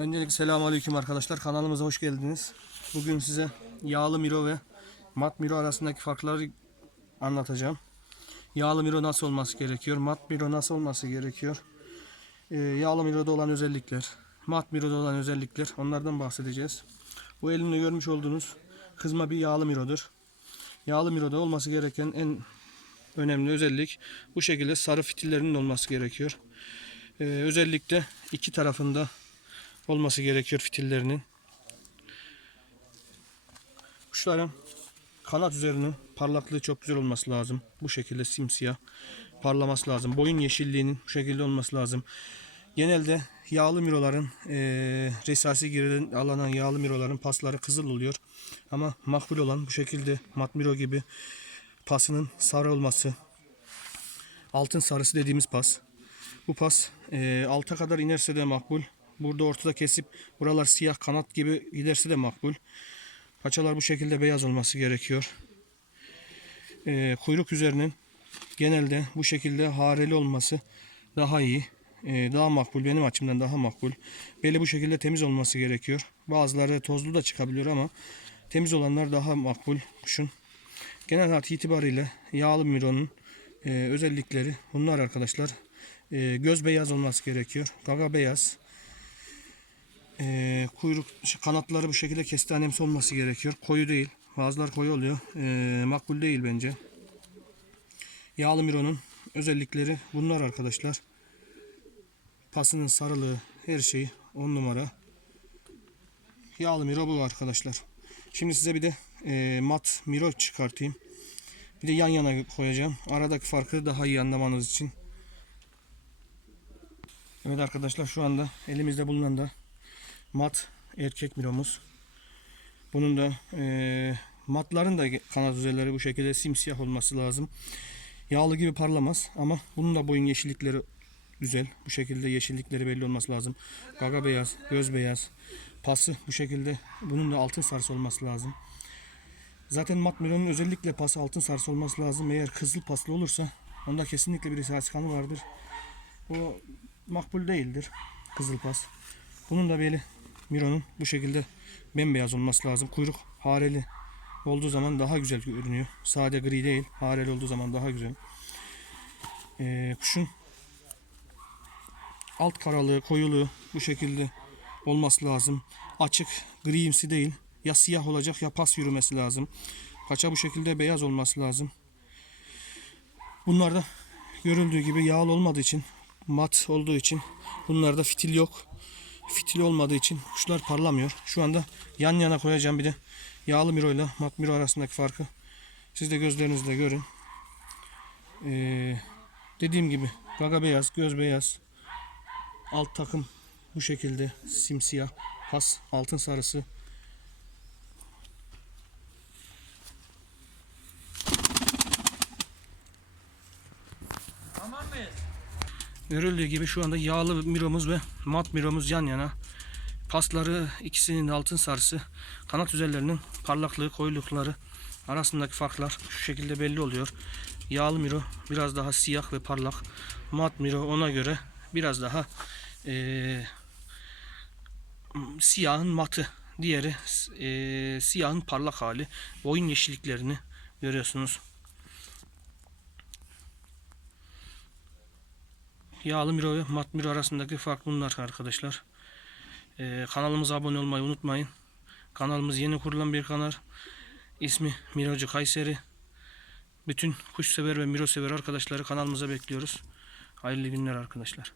Öncelikle selamun aleyküm arkadaşlar. Kanalımıza hoş geldiniz. Bugün size yağlı miro ve mat miro arasındaki farkları anlatacağım. Yağlı miro nasıl olması gerekiyor? Mat miro nasıl olması gerekiyor? Ee, yağlı miroda olan özellikler, mat miroda olan özellikler onlardan bahsedeceğiz. Bu elimde görmüş olduğunuz kızma bir yağlı mirodur. Yağlı miroda olması gereken en önemli özellik bu şekilde sarı fitillerinin olması gerekiyor. Ee, özellikle iki tarafında olması gerekiyor fitillerinin. Kuşların kanat üzerinin parlaklığı çok güzel olması lazım. Bu şekilde simsiyah parlaması lazım. Boyun yeşilliğinin bu şekilde olması lazım. Genelde yağlı miroların eee resasi girilen alanan yağlı miroların pasları kızıl oluyor. Ama makbul olan bu şekilde mat miro gibi pasının sarı olması. Altın sarısı dediğimiz pas. Bu pas eee alta kadar inerse de makbul. Burada ortada kesip buralar siyah kanat gibi giderse de makbul. Paçalar bu şekilde beyaz olması gerekiyor. Eee, kuyruk üzerinin genelde bu şekilde hareli olması daha iyi. Eee, daha makbul benim açımdan daha makbul. Beli bu şekilde temiz olması gerekiyor. Bazıları tozlu da çıkabiliyor ama temiz olanlar daha makbul kuşun. Genel hat itibariyle yağlı mironun eee, özellikleri bunlar arkadaşlar. Eee, göz beyaz olması gerekiyor. Gaga beyaz. Eee, kuyruk şu kanatları bu şekilde kestanemsi olması gerekiyor. Koyu değil. Bazılar koyu oluyor. Eee, makbul değil bence. Yağlı mironun özellikleri bunlar arkadaşlar. Pasının sarılığı, her şeyi 10 numara. Yağlı miro bu arkadaşlar. Şimdi size bir de eee, mat miro çıkartayım. Bir de yan yana koyacağım. Aradaki farkı daha iyi anlamanız için. Evet arkadaşlar şu anda elimizde bulunan da mat erkek miromuz. Bunun da eee, matların da kanat üzerleri bu şekilde simsiyah olması lazım. Yağlı gibi parlamaz ama bunun da boyun yeşillikleri güzel. Bu şekilde yeşillikleri belli olması lazım. Gaga beyaz, göz beyaz. Pası bu şekilde bunun da altın sarısı olması lazım. Zaten mat mironun özellikle pası altın sarısı olması lazım. Eğer kızıl paslı olursa onda kesinlikle bir esas kanı vardır. O makbul değildir. Kızıl pas. Bunun da beli Miro'nun bu şekilde bembeyaz olması lazım. Kuyruk hareli olduğu zaman daha güzel görünüyor. Sade gri değil. Hareli olduğu zaman daha güzel. Ee, kuşun alt karalığı, koyuluğu bu şekilde olması lazım. Açık, grimsi değil. Ya siyah olacak ya pas yürümesi lazım. Paça bu şekilde beyaz olması lazım. Bunlar da görüldüğü gibi yağlı olmadığı için, mat olduğu için bunlarda fitil yok fitil olmadığı için kuşlar parlamıyor. Şu anda yan yana koyacağım bir de yağlı miro ile mat miro arasındaki farkı siz de gözlerinizle görün. Ee, dediğim gibi gaga beyaz, göz beyaz. Alt takım bu şekilde simsiyah, has, altın sarısı. Tamam mıyız? Görüldüğü gibi şu anda yağlı miromuz ve mat miromuz yan yana. Pasları ikisinin altın sarısı. Kanat üzerlerinin parlaklığı, koyulukları arasındaki farklar şu şekilde belli oluyor. Yağlı miro biraz daha siyah ve parlak. Mat miro ona göre biraz daha eee, siyahın matı. Diğeri eee, siyahın parlak hali. Boyun yeşilliklerini görüyorsunuz. Yağlı miro ve mat miro arasındaki fark bunlar arkadaşlar. Ee, kanalımıza abone olmayı unutmayın. Kanalımız yeni kurulan bir kanal. İsmi Mirocu Kayseri. Bütün kuş sever ve miro sever arkadaşları kanalımıza bekliyoruz. Hayırlı günler arkadaşlar.